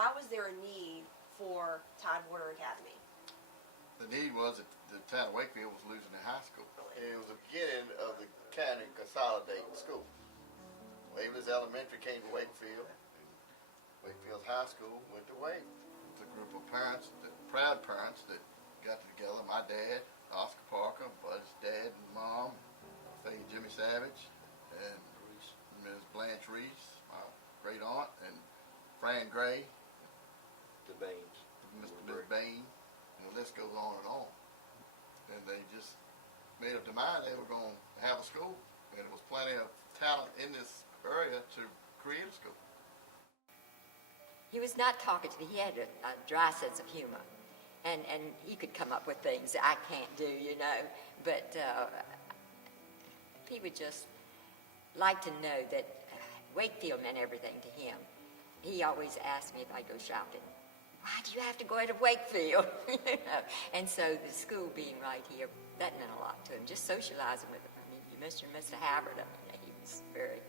why was there a need for Tidewater Academy? The need was that the town of Wakefield was losing their high school. It was the beginning of the county consolidating schools. Waverly's Elementary came to Wakefield, and Wakefield's high school went to Wake. It's a group of parents, proud parents, that got together. My dad, Oscar Parker, Bud's dad and mom, Jimmy Savage, and Ms. Blanche Reese, my great aunt, and Fran Gray, The Baines, Ms. Bain, and the list goes on and on. And they just made up their mind they were going to have a school, and there was plenty of talent in this area to create a school. He was not talkative. He had a dry sense of humor, and he could come up with things I can't do, you know. But he would just like to know that Wakefield meant everything to him. He always asked me if I go shopping, why do you have to go to Wakefield? You know? And so the school being right here, that meant a lot to him. Just socializing with him. I mean, Mr. and Mr. Havard, I mean, he was very,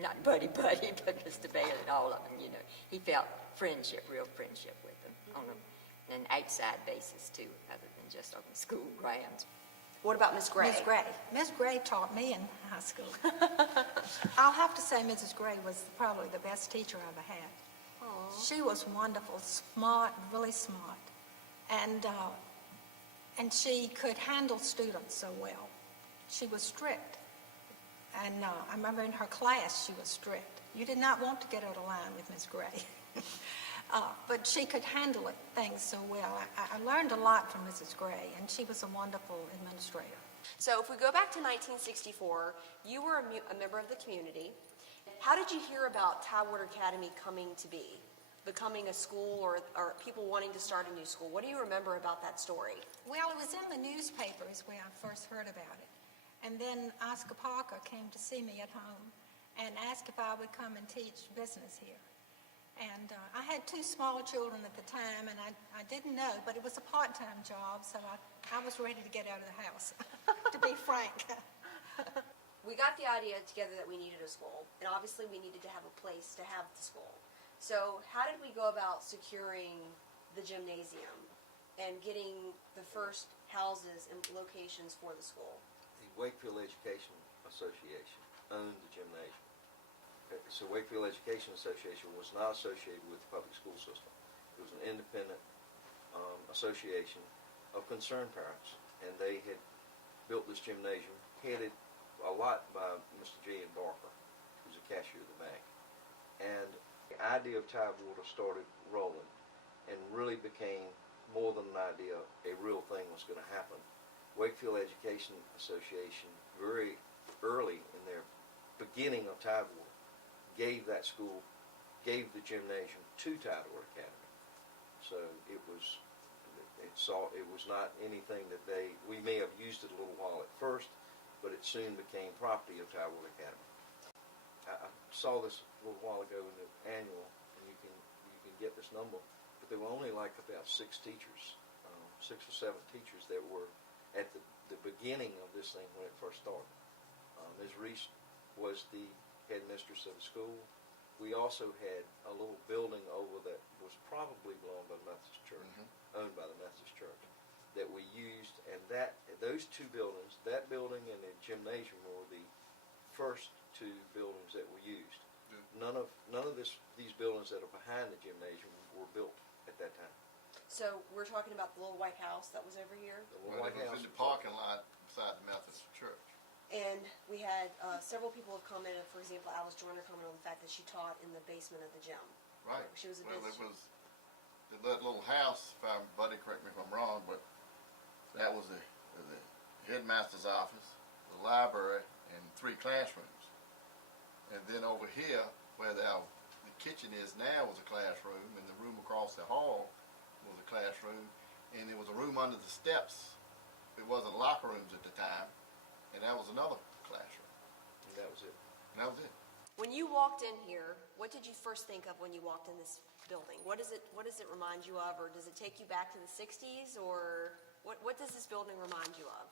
not buddy-buddy, but Mr. Bailey and all of them, you know. He felt friendship, real friendship with them on an outside basis too, other than just on the school grounds. What about Miss Gray? Miss Gray. Miss Gray taught me in high school. I'll have to say Mrs. Gray was probably the best teacher I ever had. Aww. She was wonderful, smart, really smart. And she could handle students so well. She was strict. And I remember in her class she was strict. You did not want to get out of line with Miss Gray. But she could handle things so well. I learned a lot from Mrs. Gray, and she was a wonderful administrator. So if we go back to 1964, you were a member of the community. How did you hear about Tidewater Academy coming to be, becoming a school or people wanting to start a new school? What do you remember about that story? Well, it was in the newspapers where I first heard about it. And then Oscar Parker came to see me at home and asked if I would come and teach business here. And I had 2 small children at the time, and I didn't know, but it was a part-time job, so I was ready to get out of the house, to be frank. We got the idea together that we needed a school, and obviously we needed to have a place to have the school. So how did we go about securing the gymnasium and getting the first houses and locations for the school? The Wakefield Education Association owned the gymnasium. So Wakefield Education Association was not associated with the public school system. It was an independent association of concerned parents, and they had built this gymnasium, headed a lot by Mr. J. N. Barker, who's a cashier at the bank. And the idea of Tidewater started rolling and really became more than an idea, a real thing was going to happen. Wakefield Education Association, very early in their beginning of Tidewater, gave that school, gave the gymnasium to Tidewater Academy. So it was not anything that we may have used it a little while at first, but it soon became property of Tidewater Academy. I saw this a little while ago in the annual, and you can get this number, but there were only like about 6 teachers, 6 or 7 teachers that were at the beginning of this thing when it first started. Ms. Reese was the headmistress of the school. We also had a little building over that was probably belonged by the Methodist Church, owned by the Methodist Church, that we used, and those 2 buildings, that building and the gymnasium, were the first 2 buildings that were used. None of these buildings that are behind the gymnasium were built at that time. So we're talking about the little white house that was over here? The little White It House was in the parking lot beside the Methodist Church. And we had several people have commented, for example, Alice Joyner commented on the fact that she taught in the basement of the gym. Right. She was a Well, business. it was that little house, Buddy, correct me if I'm wrong, but that was the headmaster's office, the library, and 3 classrooms. And then over here, where the kitchen is now, was a classroom, and the room across the hall was a classroom, and there was a room under the steps. It wasn't locker rooms at the time, and that was another classroom. And that was it. And that was it. When you walked in here, what did you first think of when you walked in this building? What does it remind you of, or does it take you back to the 60s, or what does this building remind you of?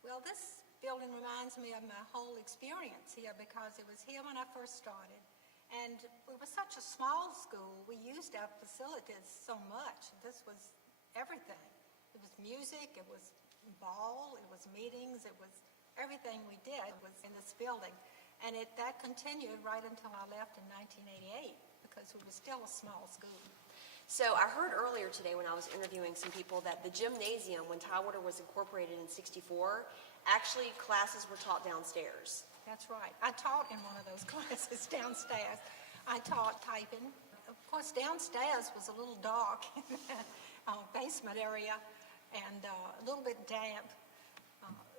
Well, this building reminds me of my whole experience here because it was here when I first started. And we were such a small school, we used our facilities so much. This was everything. It was music, it was ball, it was meetings, it was everything we did was in this building. And that continued right until I left in 1988 because we were still a small school. So I heard earlier today when I was interviewing some people that the gymnasium, when Tidewater was incorporated in '64, actually classes were taught downstairs. That's right. I taught in one of those classes downstairs. I taught typing. Of course, downstairs was a little dark in that basement area and a little bit damp.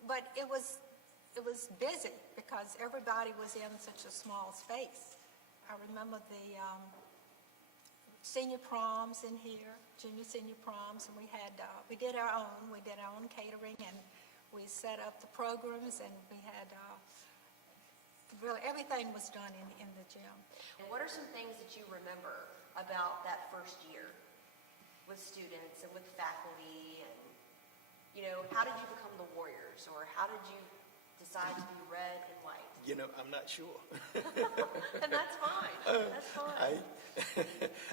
But it was busy because everybody was in such a small space. I remember the senior proms in here, junior senior proms, and we did our own catering, and we set up the programs, and we had really everything was done in the gym. And what are some things that you remember about that first year with students and with faculty, and how did you become the Warriors, or how did you decide to be red and white? I'm not sure. And that's fine. That's fine.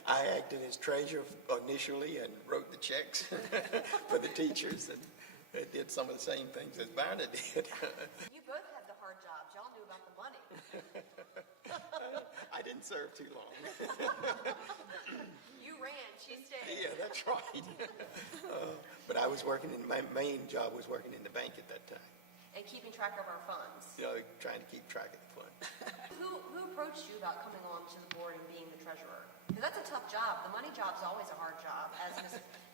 I acted as treasurer initially and wrote the checks for the teachers and did some of the same things as Barney did. You both had the hard jobs. Y'all knew about the money. I didn't serve too long. You ran, she stayed. Yeah, that's right. But I was my main job was working in the bank at that time. And keeping track of our funds. Trying to keep track of the fund. Who approached you about coming on to the board and being the treasurer? Because that's a tough job. The money job is always a hard job,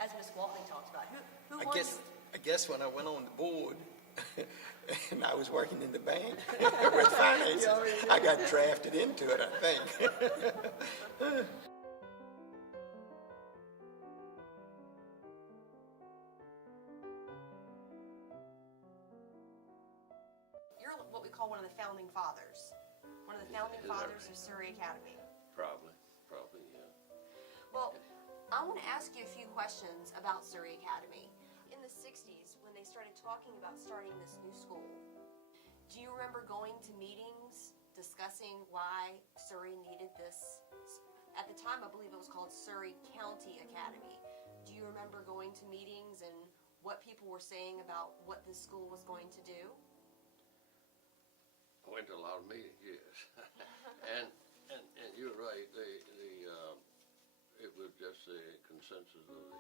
as Ms. Walkley talked about. Who wanted you? I guess when I went on the board and I was working in the bank with finances, I got drafted into it, I think. You're what we call one of the founding fathers. One of the founding fathers of Surrey Academy. Probably, yeah. Well, I want to ask you a few questions about Surrey Academy. In the 60s, when they started talking about starting this new school, do you remember going to meetings discussing why Surrey needed this? At the time, I believe it was called Surrey County Academy. Do you remember going to meetings and what people were saying about what this school was going to do? I went to a lot of meetings, yes. and you're right, it was just the consensus of the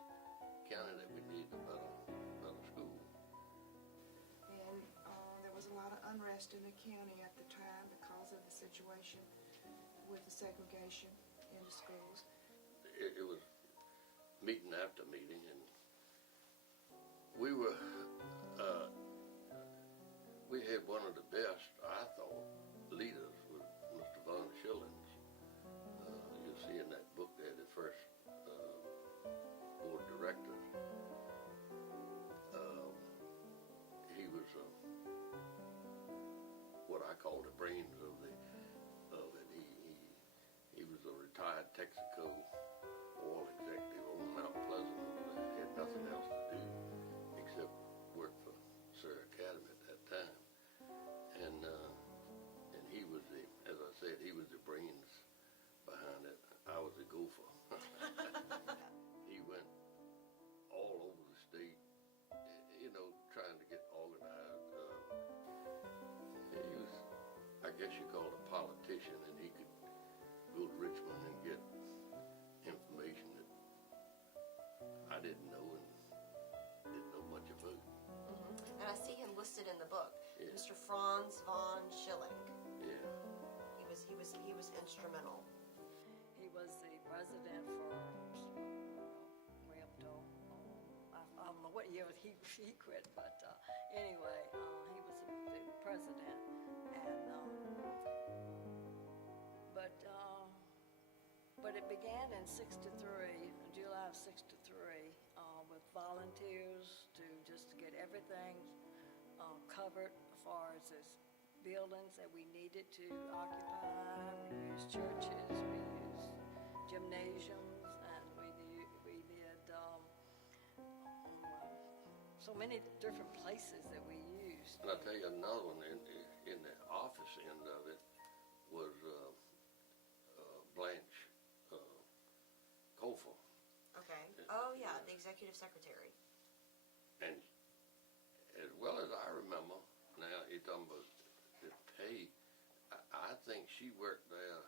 county that we needed a better school. And there was a lot of unrest in the county at the time because of the situation with the segregation in the schools. It was meeting after meeting, and we were, we had one of the best, I thought, leaders with Mr. Von Schillings. You'll see in that book there, the first board of directors. He was what I call the brains of it. He was a retired Texaco oil executive on Mount Pleasant. Had nothing else to do except work for Surrey Academy at that time. And he was as I said, he was the brains behind it. I was a gopher. He went all over the state, trying to get organized. He was, I guess you call it a politician, and he could go to Richmond and get information that I didn't know and didn't know much about. Mm-hmm. And I see him listed in the book, Yeah. Mr. Franz von Schilling. Yeah. He was instrumental. He was the president for way up till, I don't know what year he quit, but anyway, he was the president. And but it began in '63, July of '63, with volunteers to get everything covered as far as this buildings that we needed to occupy. We used churches, we used gymnasiums, and we did so many different places that we used. And I'll tell you another one in the office end of it was Hofer. Okay. Oh, yeah, the executive secretary. And as well as I remember, now you're talking about the pay, I think she worked there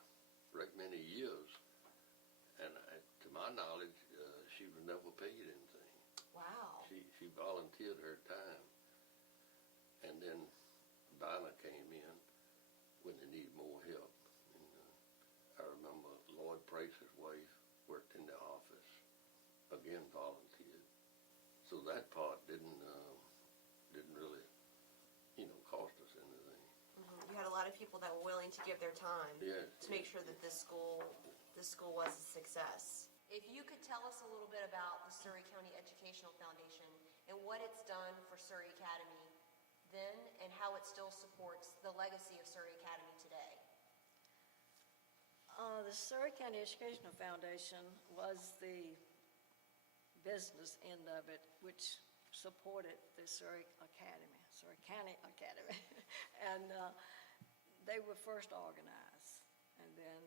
right many years. And to my knowledge, she was never paid anything. Wow. She volunteered her time. And then Donna came in when they needed more help. And I remember Lloyd Price's wife worked in the office, again volunteered. So that part didn't really, cost us anything. You had a lot of people that were willing to give their time Yes, to make sure that this school was a success. If you could tell us a little bit about the Surrey County Educational Foundation and what it's done for Surrey Academy then and how it still supports the legacy of Surrey Academy today. The Surrey County Educational Foundation was the business end of it, which supported the Surrey County Academy. And they were first organized. And then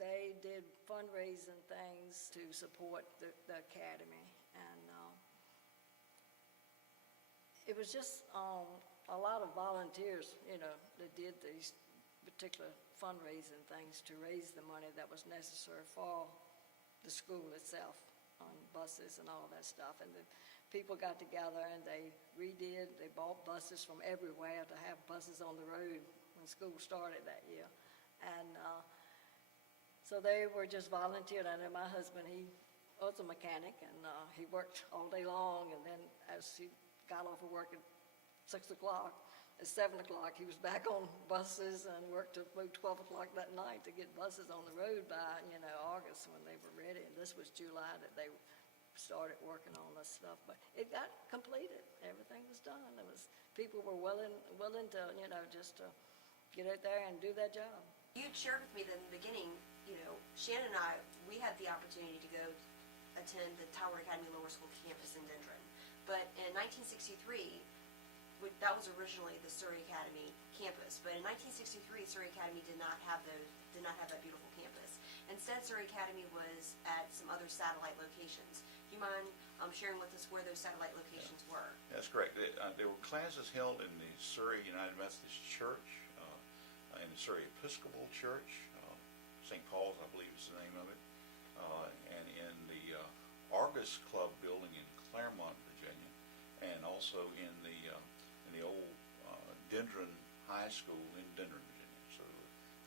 they did fundraising things to support the academy. And it was just a lot of volunteers, that did these particular fundraising things to raise the money that was necessary for the school itself, on buses and all that stuff. And the people got together and they bought buses from everywhere to have buses on the road when school started that year. And so they were just volunteered. I know my husband, he was a mechanic, and he worked all day long, and then as he got off of work at 6 o'clock, at 7 o'clock, he was back on buses and worked till about 12 o'clock that night to get buses on the road by, August when they were ready. And this was July that they started working on this stuff. But it got completed. Everything was done. People were willing to, just to get out there and do their job. You shared with me that in the beginning, Shannon and I, we had the opportunity to go attend the Tower Academy Lower School campus in Dendron. But in 1963, that was originally the Surrey Academy campus. But in 1963, Surrey Academy did not have that beautiful campus. Instead, Surrey Academy was at some other satellite locations. Do you mind sharing with us where those satellite locations were? That's correct. There were classes held in the Surrey United Methodist Church, in the Surrey Episcopal Church, St. Paul's, I believe is the name of it, and in the Argus Club building in Claremont, Virginia, and also in the old Dendron High School in Dendron, Virginia. So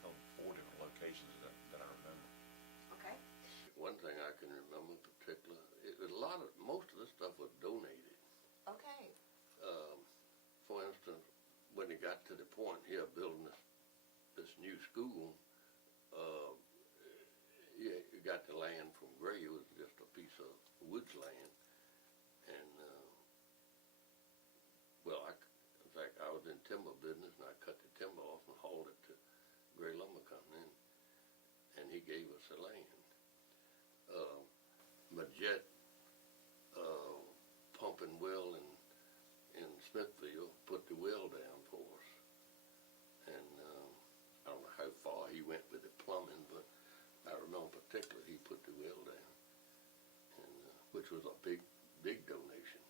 held 4 different locations that I remember. Okay. One thing I can remember in particular, most of this stuff was donated. Okay. For instance, when it got to the point here building this new school, you got the land from Gray. It was just a piece of woods land, and in fact, I was in timber business, and I cut the timber off and hauled it to Gray Lumber Company, and he gave us the land. Majet pumping well in Smithfield put the well down for us, and I don't know how far he went with the plumbing, but I remember particularly he put the well down, and which was a big donation.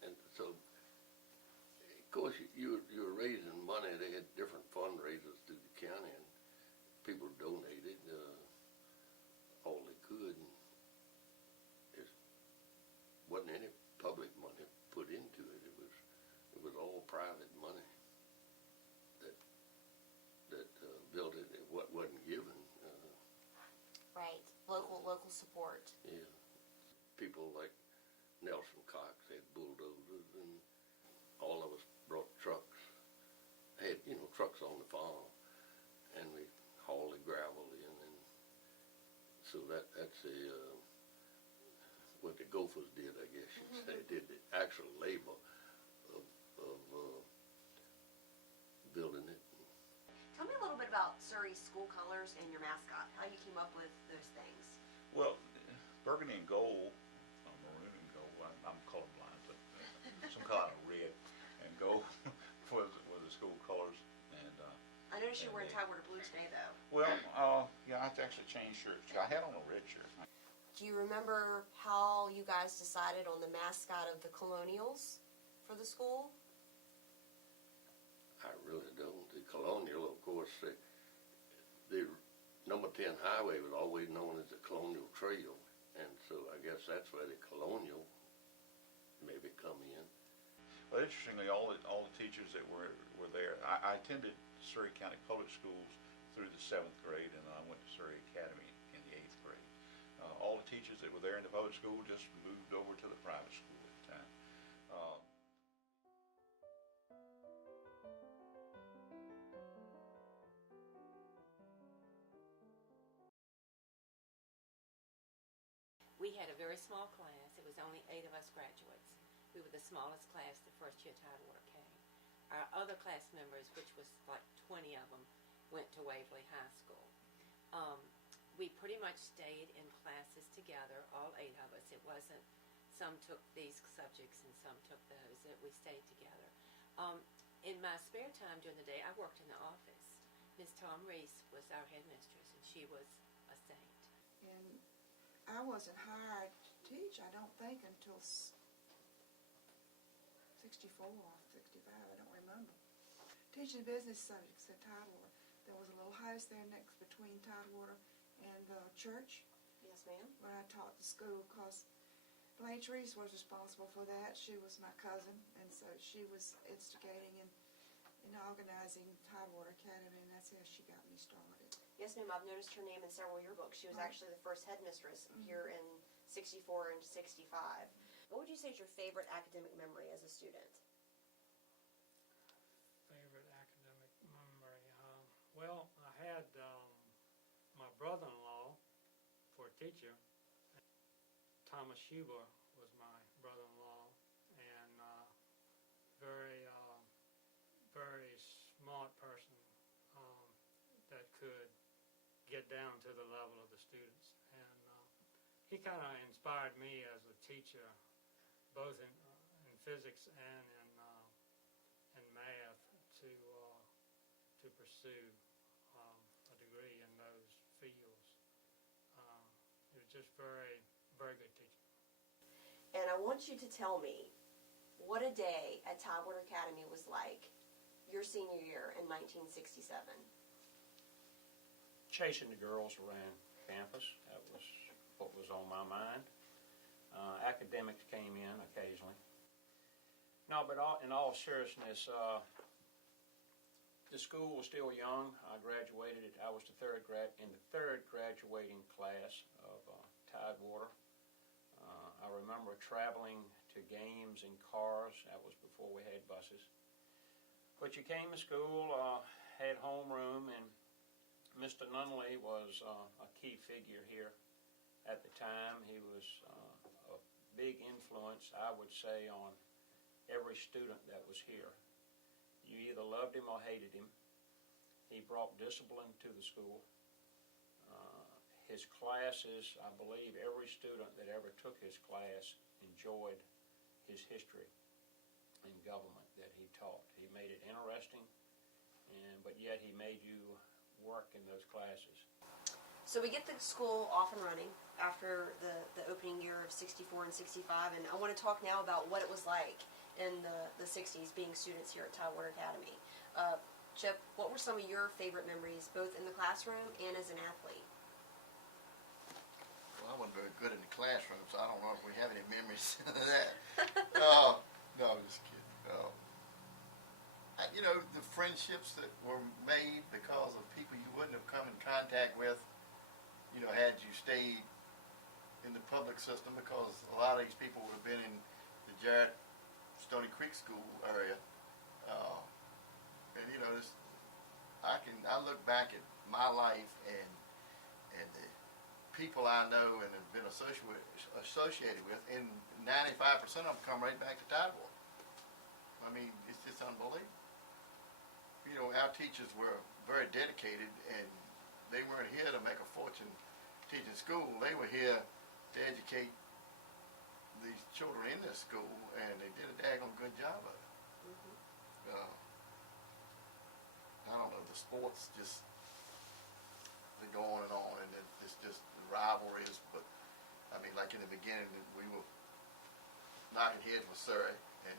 And so, of course, you were raising money. They had different fundraisers through the county, and people donated all they could. And it wasn't any public money put into it. It was all private money that built it. It wasn't given. Right. Local support. Yeah. People like Nelson Cox had bulldozers, and all of us brought trucks. Had trucks on the farm, and we hauled the gravel in, and so that's what the Gophers did, I guess you'd say. Did the actual labor of building it. Tell me a little bit about Surrey's school colors and your mascot. How you came up with those things. Well, burgundy and gold, maroon and gold, I'm colorblind, but some kind of red and gold was the school colors. And I noticed you're wearing they- Tidewater blue today, though. well, change shirts. I had on a red shirt. Do you remember how you guys decided on the mascot of the Colonials for the school? I really don't. The Colonial, of course, the number 10 highway was always known as the Colonial Trail, and so I guess that's where the Colonial maybe come in. Well, interestingly, all the teachers that were there, I attended Surrey County Public Schools through the 7th grade, and I went to Surrey Academy in the 8th grade. All the teachers that were there in the public school just moved over to the private school at the time. We had a very small class. It was only 8 of us graduates. We were the smallest class the first year Tidewater came. Our other class members, which was like 20 of them, went to Waverly High School. We pretty much stayed in classes together, all 8 of us. It wasn't some took these subjects and some took those. We stayed together. In my spare time during the day, I worked in the office. Miss Tom Reese was our headmistress, and she was a saint. And I wasn't hired to teach, I don't think, until 64 or 65, I don't remember. Teaching business subjects at Tidewater. There was a little house there next between Tidewater and the church. Yes, ma'am. Where I taught the school, because Blanche Reese was responsible for that. She was my cousin, and so she was instigating and organizing Tidewater Academy, and that's how she got me started. Yes, ma'am. I've noticed her name in several yearbooks. She was actually the first headmistress here in 64 and 65. What would you say is your favorite academic memory as a student? Favorite academic memory? Well, I had my brother-in-law for a teacher. Thomas Schuber was my brother-in-law, and very smart person that could get down to the level of the students. And he kind of inspired me as a teacher, both in physics and in math, to pursue a degree in those fields. He was just very good teacher. And I want you to tell me what a day at Tidewater Academy was like your senior year in 1967. Chasing the girls around campus, that was what was on my mind. Academics came in occasionally. No, but in all seriousness, the school was still young. I graduated. I was in the third graduating class of Tidewater. I remember traveling to games in cars. That was before we had buses. But you came to school, had homeroom, and Mr. Nunley was a key figure here at the time. He was a big influence, I would say, on every student that was here. You either loved him or hated him. He brought discipline to the school. His classes, I believe every student that ever took his class enjoyed his history and government that he taught. He made it interesting, but yet he made you work in those classes. So we get the school off and running after the opening year of 64 and 65, and I want to talk now about what it was like in the 60s being students here at Tidewater Academy. Chip, what were some of your favorite memories, both in the classroom and as an athlete? Well, I wasn't very good in the classroom, so I don't know if we have any memories of that. No, I'm just kidding. You know, the friendships that were made because of people you wouldn't have come in contact with, you know, had you stayed in the public system, because a lot of these people would have been in the Jarrett Stony Creek School area. And, you know, I look back at my life and the people I know and have been associated with, and 95% of them come right back to Tidewater. I mean, it's just unbelievable. You know, our teachers were very dedicated, and they weren't here to make a fortune teaching school. They were here to educate these children in this school, and they did a daggone good job of it. I don't know, the sports just, to go on, and it's just the rivalries. But I mean, like in the beginning, we were knocking heads with Surrey, and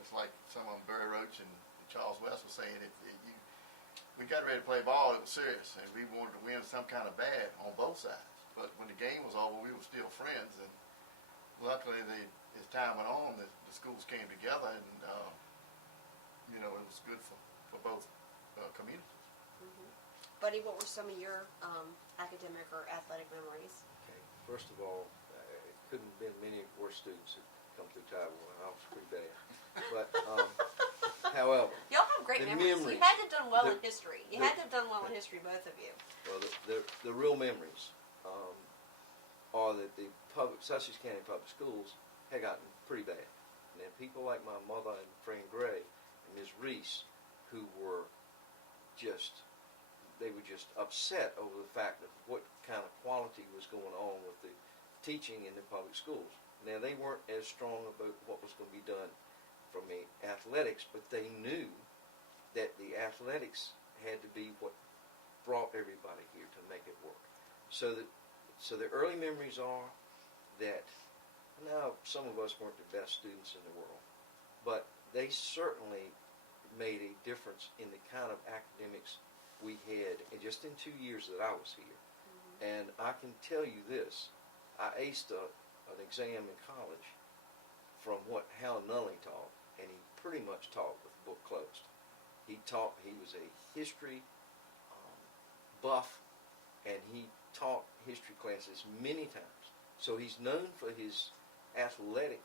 it's like some of them, Barry Roach and Charles West was saying, we got ready to play ball, it was serious, and we wanted to win some kind of bad on both sides. But when the game was over, we were still friends, and luckily, as time went on, the schools came together, and it was good for both communities. Mm-hmm. Buddy, what were some of your academic or athletic memories? Okay, first of all, it couldn't have been many worse students who come through Tidewater. I was pretty bad. But, however, Y'all have great the memories. You memories, had to have done well in the- history. You the- had to have done well in history, both of you. well, the real memories are that the Sussex County Public Schools had gotten pretty bad. And then people like my mother and friend Gray and Ms. Reese, who were they were just upset over the fact of what kind of quality was going on with the teaching in the public schools. Now, they weren't as strong about what was going to be done from the athletics, but they knew that the athletics had to be what brought everybody here to make it work. So the early memories are that, now some of us weren't the best students in the world, but they certainly made a difference in the kind of academics we had just in 2 years that I was here. Mm-hmm. And I can tell you this, I aced an exam in college from what Hal Nunley taught, and he pretty much taught with the book closed. He was a history buff, and he taught history classes many times. So he's known for his athletic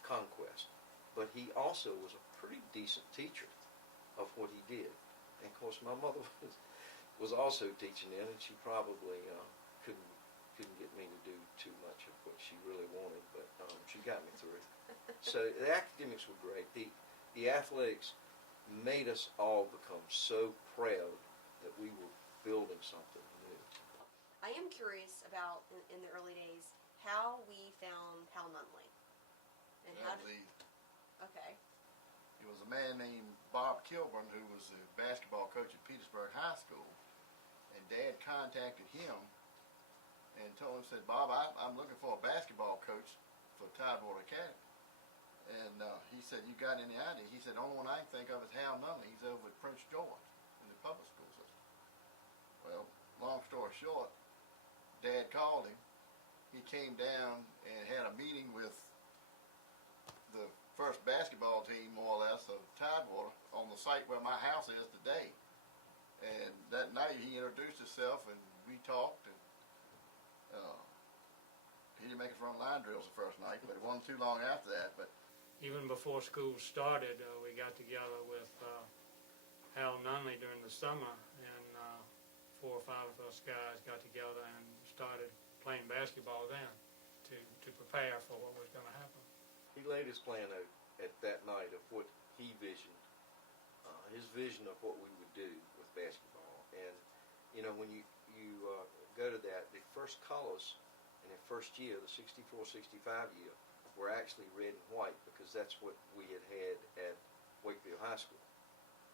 conquest, but he also was a pretty decent teacher of what he did. And of course, my mother was also teaching then, and she probably couldn't get me to do too much of what she really wanted, but she got me through. So the academics were great. The athletics made us all become so proud that we were building something new. I am curious about, in the early days, how we found Hal Nunley. And how did, okay. It was a man named Bob Kilburn, who was the basketball coach at Petersburg High School, and Dad contacted him and told him, said, Bob, I'm looking for a basketball coach for Tidewater Academy. And he said, you got any idea? He said, the only one I can think of is Hal Nunley. He's over at Prince George in the public school system. Well, long story short, Dad called him. He came down and had a meeting with the first basketball team, more or less, of Tidewater on the site where my house is today. And that night he introduced himself, and we talked, and he didn't make it front line drills the first night, but it wasn't too long after that. But even before school started, we got together with Hal Nunley during the summer, and 4 or 5 of us guys got together and started playing basketball then to prepare for what was going to happen. He laid his plan out at that night of what he visioned, his vision of what we would do with basketball. And, when you go to that, the first colors in the first year, the 64-65 year, were actually red and white because that's what we had at Wakefield High School.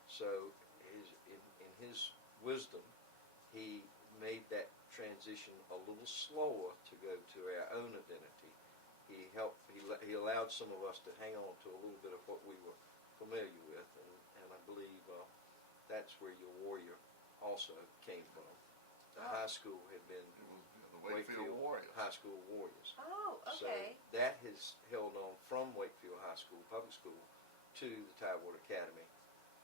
So in his wisdom, he made that transition a little slower to go to our own identity. He allowed some of us to hang on to a little bit of what we were familiar with, and I believe that's where your warrior also came from. The high school had been the Wakefield Warriors. High School Warriors. Oh, okay. So that has held on from Wakefield High School, public school, to the Tidewater Academy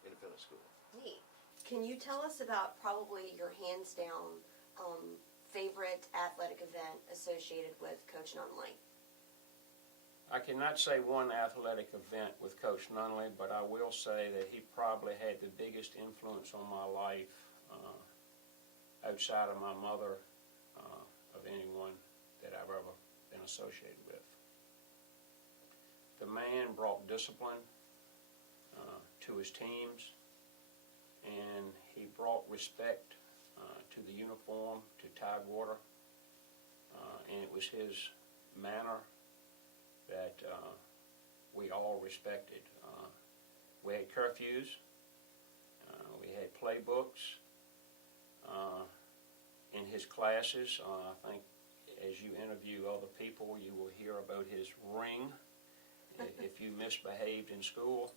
Independent School. Neat. Can you tell us about probably your hands down favorite athletic event associated with Coach Nunley? I cannot say one athletic event with Coach Nunley, but I will say that he probably had the biggest influence on my life outside of my mother, of anyone that I've ever been associated with. The man brought discipline to his teams, and he brought respect to the uniform, to Tidewater, and it was his manner that we all respected. We had curfews, we had playbooks, in his classes. I think as you interview other people, you will hear about his ring. If you misbehaved in school,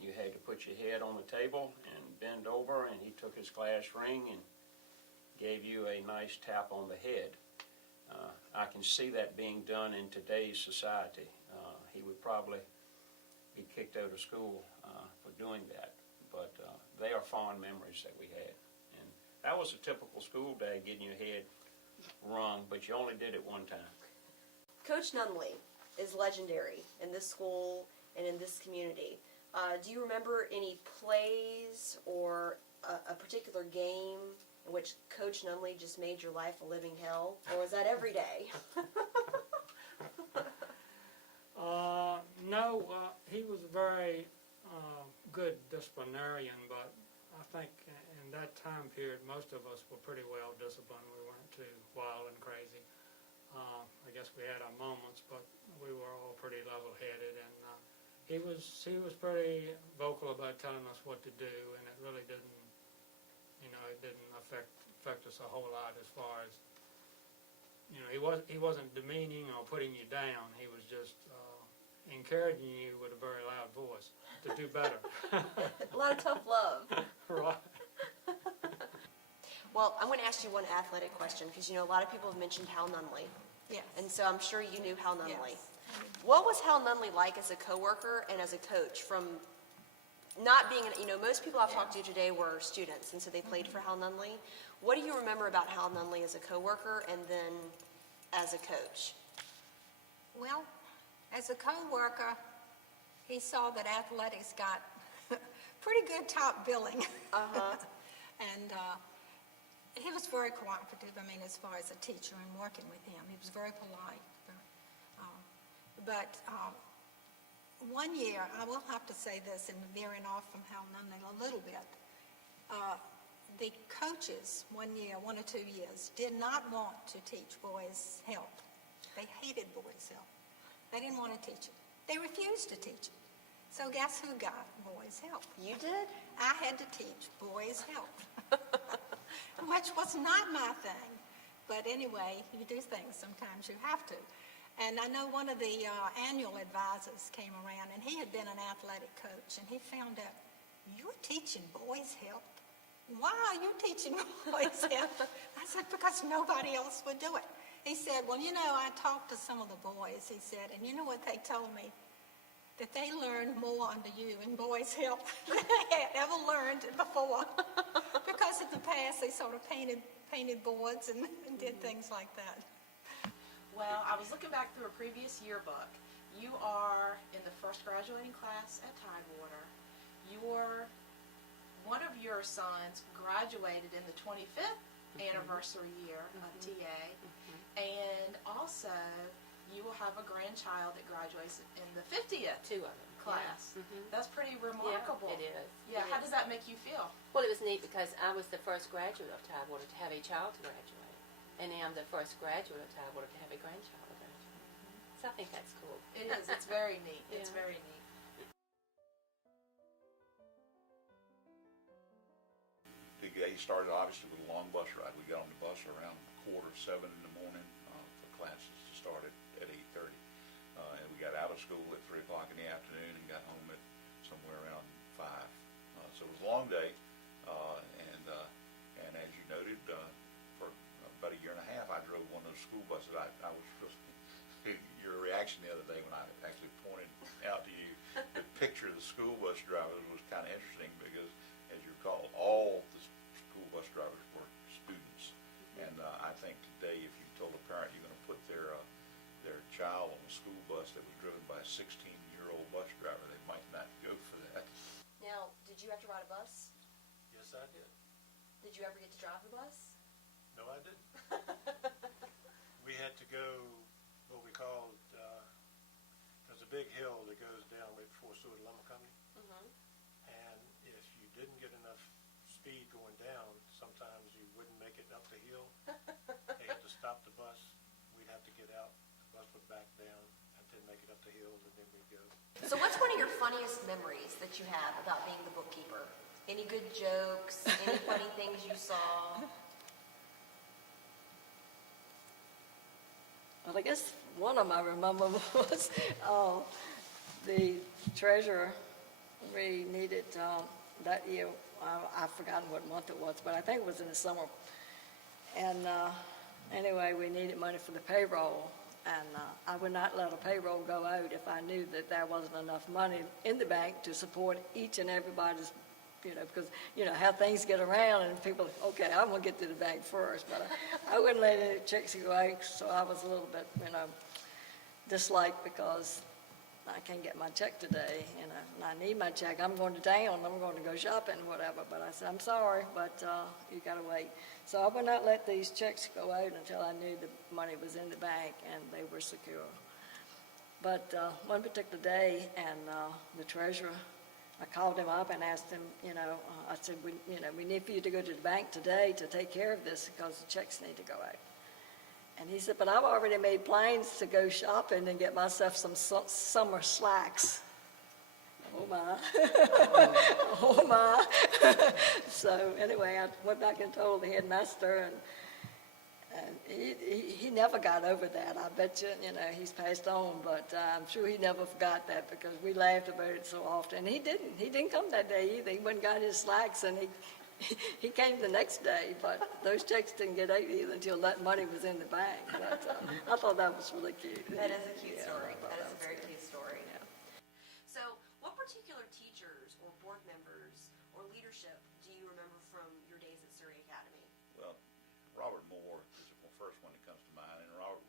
you had to put your head on the table and bend over, and he took his class ring and gave you a nice tap on the head. I can see that being done in today's society. He would probably be kicked out of school for doing that. But they are fond memories that we had. And that was a typical school day, getting your head wrung, but you only did it one time. Coach Nunley is legendary in this school and in this community. Do you remember any plays or a particular game in which Coach Nunley just made your life a living hell, or was that every day? No, he was a very good disciplinarian, but I think in that time period, most of us were pretty well disciplined. We weren't too wild and crazy. I guess we had our moments, but we were all pretty level-headed, and he was pretty vocal about telling us what to do, and it really didn't, it didn't affect us a whole lot as far as, he wasn't demeaning or putting you down. He was just encouraging you with a very loud voice to do better. A lot of tough love. Right. Well, I'm going to ask you one athletic question, because a lot of people have mentioned Hal Nunley. Yes. And so I'm sure you knew Hal Nunley. Yes. What was Hal Nunley like as a coworker and as a coach? From not being, most people I've talked to today were students, and so they played for Hal Nunley. What do you remember about Hal Nunley as a coworker and then as a coach? Well, as a co-worker, he saw that athletics got pretty good top billing. Uh-huh. And he was very cooperative, as far as a teacher and working with him. He was very polite. But one year, I will have to say this, and veering off from Hal Nunley a little bit, the coaches one or 2 years, did not want to teach boys health. They hated boys health. They didn't want to teach it. They refused to teach it. So guess who got boys health? You did? I had to teach boys health, which was not my thing. But anyway, you do things sometimes you have to. And I know one of the annual advisors came around, and he had been an athletic coach, and he found out, you're teaching boys health? Why are you teaching boys health? I said, because nobody else would do it. He said, well, I talked to some of the boys, he said, and you know what they told me? That they learned more under you in boys health than they had ever learned before. Because in the past, they sort of painted boards and did things like that. Well, I was looking back through a previous yearbook. You are in the first graduating class at Tidewater. One of your sons graduated in the 25th anniversary year of TA, and also you will have a grandchild that graduates in the 50th 2 of them. class. Yeah. Mm-hmm. That's pretty remarkable. Yeah, it is. Yeah, It how is. does that make you feel? Well, it was neat because I was the first graduate of Tidewater to have a child to graduate. And now I'm the first graduate of Tidewater to have a grandchild to graduate. So I think that's cool. It is. It's very neat. It's Yeah. very neat. The day started obviously with a long bus ride. We got on the bus around 6:45 in the morning for classes to start at 8:30. And we got out of school at 3 o'clock in the afternoon and got home at somewhere around 5. So it was a long day. And as you noted, for about a year and a half, I drove one of those school buses. I was just, your reaction the other day when I actually pointed out to you the picture of the school bus drivers was kind of interesting because, as you recall, all the school bus drivers were students. And I think today, if you told a parent you're going to put their child on a school bus that was driven by a 16-year-old bus driver, they might not go for that. Now, did you have to ride a bus? Yes, I did. Did you ever get to drive the bus? No, I didn't. We had to go what we called, there's a big hill that goes down right before Seward Lumber Company. Mm-hmm. And if you didn't get enough speed going down, sometimes you wouldn't make it up the hill. They had to stop the bus. We'd have to get out. The bus would back down and then make it up the hill, and then we'd go. So what's one of your funniest memories that you have about being the bookkeeper Any good jokes? Any funny things you saw? Well, I guess one of them I remember was the treasurer. We needed, that year, I've forgotten what month it was, but I think it was in the summer. And anyway, we needed money for the payroll. And I would not let a payroll go out if I knew that there wasn't enough money in the bank to support each and everybody's, because, how things get around and people, okay, I'm going to get to the bank first. But I wouldn't let any checks go out, so I was a little bit, disliked because I can't get my check today, and I need my check. I'm going to town, I'm going to go shopping, whatever. But I said, I'm sorry, but you got to wait. So I would not let these checks go out until I knew the money was in the bank and they were secure. But one particular day, and the treasurer, I called him up and asked him, I said, we need for you to go to the bank today to take care of this because the checks need to go out. And he said, but I've already made plans to go shopping and get myself some summer slacks. Oh my. Oh my. So anyway, I went back and told the headmaster, and he never got over that. I bet you, he's passed on, but I'm sure he never forgot that because we laughed about it so often. He didn't come that day either. He went and got his slacks, and he came the next day, but those checks didn't get out either until that money was in the bank. But I thought that was really cute. That is a cute story. That That is a very good. cute story. Yeah. So, what particular teachers or board members or leadership do you remember from your days at Surrey Academy? Well, Robert Moore is the first one that comes to mind, and Robert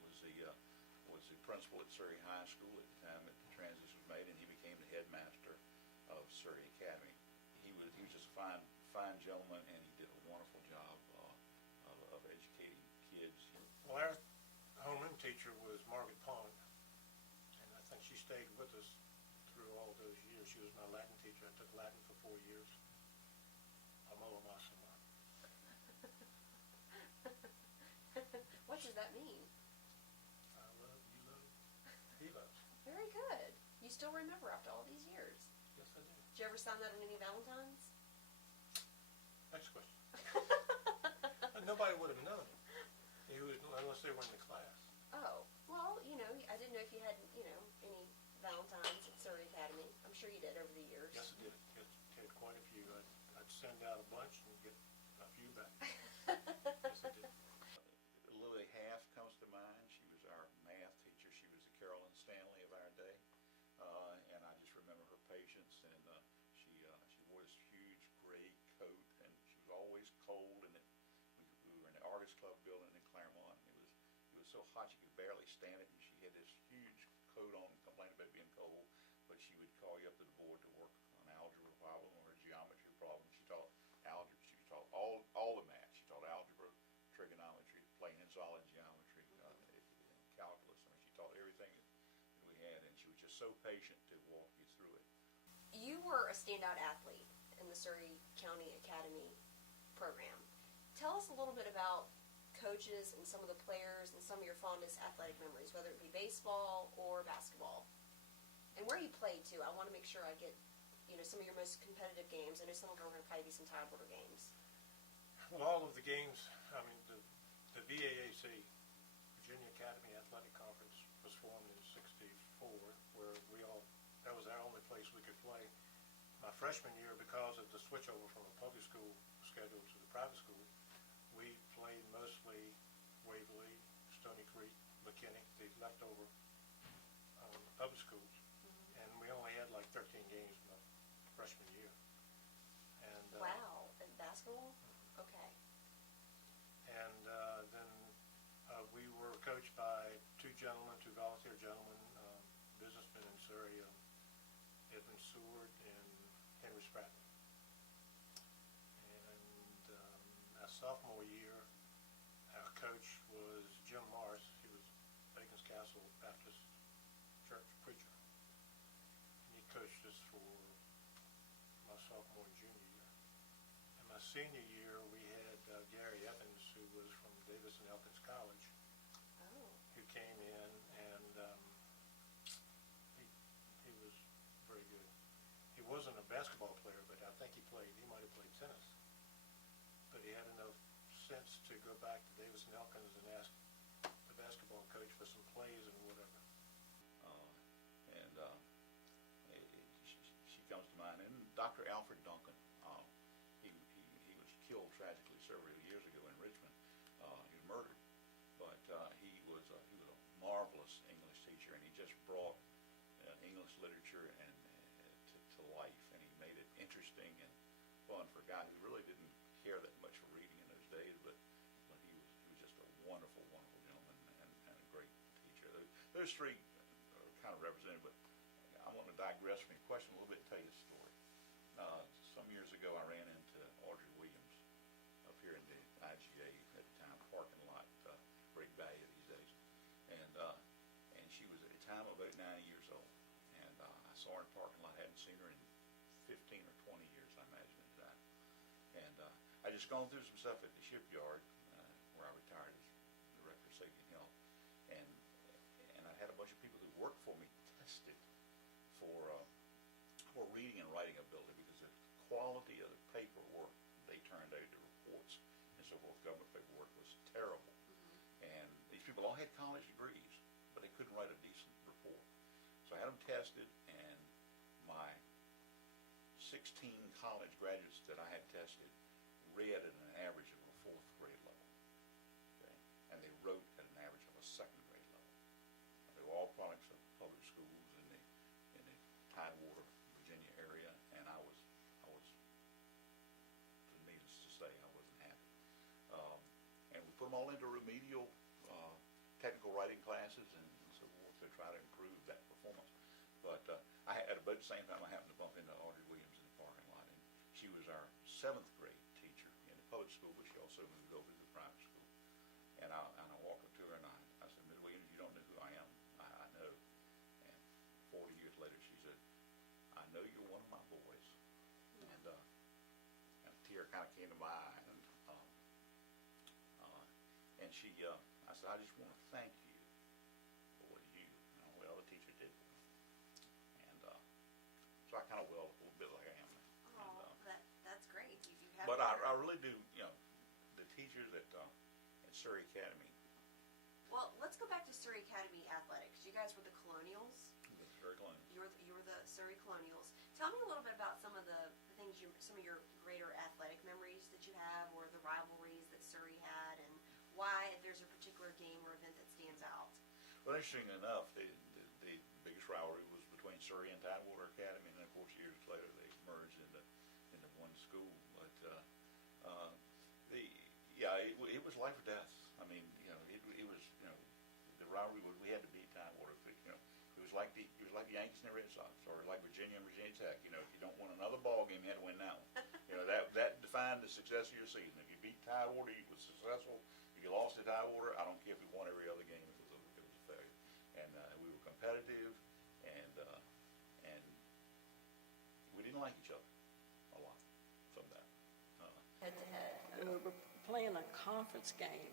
was the principal at Surrey High School at the time that the transition was made, and he became the headmaster of Surrey Academy. He was just a fine gentleman, and he did a wonderful job of educating kids. Well, our homeroom teacher was Margaret Pond, and I think she stayed with us through all those years. She was my Latin teacher. I took Latin for 4 years. Amolo Massimo. What does that mean? I love, you love, he loves. Very good. You still remember after all these years. Yes, I do. Did you ever sign that on any Valentines? Next question. Nobody would have known unless they were in the class. Oh, well, I didn't know if you had, any Valentines at Surrey Academy. I'm sure you did over the years. Yes, I did. Yes, had quite a few. I'd send out a bunch and get a few back. Yes, I did. Lily Half comes to mind. She was our math teacher. She was the Carolyn Stanley of our day, and I just remember her patience. And she wore this huge gray coat, and she was always cold. And we were in the Artist Club building in Claremont. It was so hot you could barely stand it, and she had this huge coat on, complaining about being cold. But she would call you up to the board to work on an algebra problem or a geometry problem. She taught algebra. She taught all the math. She taught algebra, trigonometry, plain and solid geometry, calculus. I mean, she taught everything that we had, and she was just so patient to walk you through it. You were a standout athlete in the Surrey County Academy program. Tell us a little bit about coaches and some of the players and some of your fondest athletic memories, whether it be baseball or basketball. And where you played, too. I want to make sure I get, some of your most competitive games. I know some of them are going to probably be some tiebreaker games. Well, all of the games, the VAAC, Virginia Academy Athletic Conference, was formed in '64, where that was our only place we could play. My freshman year, because of the switchover from a public school schedule to the private school, we played mostly Waverly, Stony Creek, McKinney, the leftover public schools. And we only had like 13 games my freshman year. And Wow. In basketball? Okay. And then we were coached by two volunteer gentlemen, businessmen in Surrey, Edmund Seward and Henry Spratton. And our sophomore year, our coach was Jim Morris. He was Bacon's Castle Baptist Church preacher. And he coached us for my sophomore and junior year. In my senior year, we had Gary Evans, who was from Davis and Elkins College, who came in, and he was very good. He wasn't a basketball player, but I think he might have played but he had enough sense to go back to Davis and Elkins and ask the basketball coach for some plays and whatever. And she comes to mind. And Dr. Alfred Duncan, he was killed tragically several years ago in Richmond. He was murdered, but he was a marvelous English teacher, and he just brought English literature and to life, and he made it interesting and fun for a guy who really didn't care that much for reading in those days, but he was just a wonderful, wonderful gentleman and a great teacher. Those three are kind of represented, but I want to digress from your question a little bit and tell you a story. Some years ago, I ran into Audrey Williams up here in the IGA at the time parking lot, great value these days, and she was at the time about 90 years old, and I saw her in the parking lot. Hadn't seen her in 15 or 20 years, I imagine at the time, and I just gone through some stuff at the shipyard where I retired as director of safety and health, and I had a bunch of people who worked for me tested for reading and writing ability, because the quality of the paperwork they turned out, the reports and so forth, government paperwork, was terrible. And these people all had college degrees, but they couldn't write a decent report. So I had them tested, and my 16 college graduates that I had tested read at an average of a 4th grade level. Okay? And they wrote at an average of a 2nd grade level. And they were all products of public schools in the Tidewater, Virginia area, and I was, needless to say, I wasn't happy. And we put them all into remedial technical writing classes and so forth to try to improve that performance. But at about the same time, I happened to bump into Audrey Williams in the parking lot, and she was our 7th grade teacher in the public school, but she also moved over to the private school. And I walked up to her and I said, "Ms. Williams, you don't know who I am." I know. And 40 years later, she said, "I know you're one of my boys." And a tear kind of came to my eye, and she, I said, "I just want to thank you for what you, the teacher did for me." And so I kind of welled up a little bit like I am now. Oh, that's great. You have. But I really do, the teachers at Surrey Academy. Well, let's go back to Surrey Academy athletics. You guys were the Colonials. The Surrey Colonials. You were the Surrey Colonials. Tell me a little bit about some of the things some of your greater athletic memories that you have, or the rivalries that Surrey had, and why, if there's a particular game or event that stands out. Well, interestingly enough, the biggest rivalry was between Surrey and Tidewater Academy, and then of course years later they merged into one school. But it was life or death. I mean, it was the rivalry was, we had to beat Tidewater. It was like the Yankees and the Red Sox, or like Virginia and Virginia Tech. If you don't win another ball game, you had to win that one. That defined the success of your season. If you beat Tidewater, you was successful. If you lost to Tidewater, I don't care if you won every other game, it was a failure. And we were competitive, and we didn't like each other a lot from that. We were playing a conference game.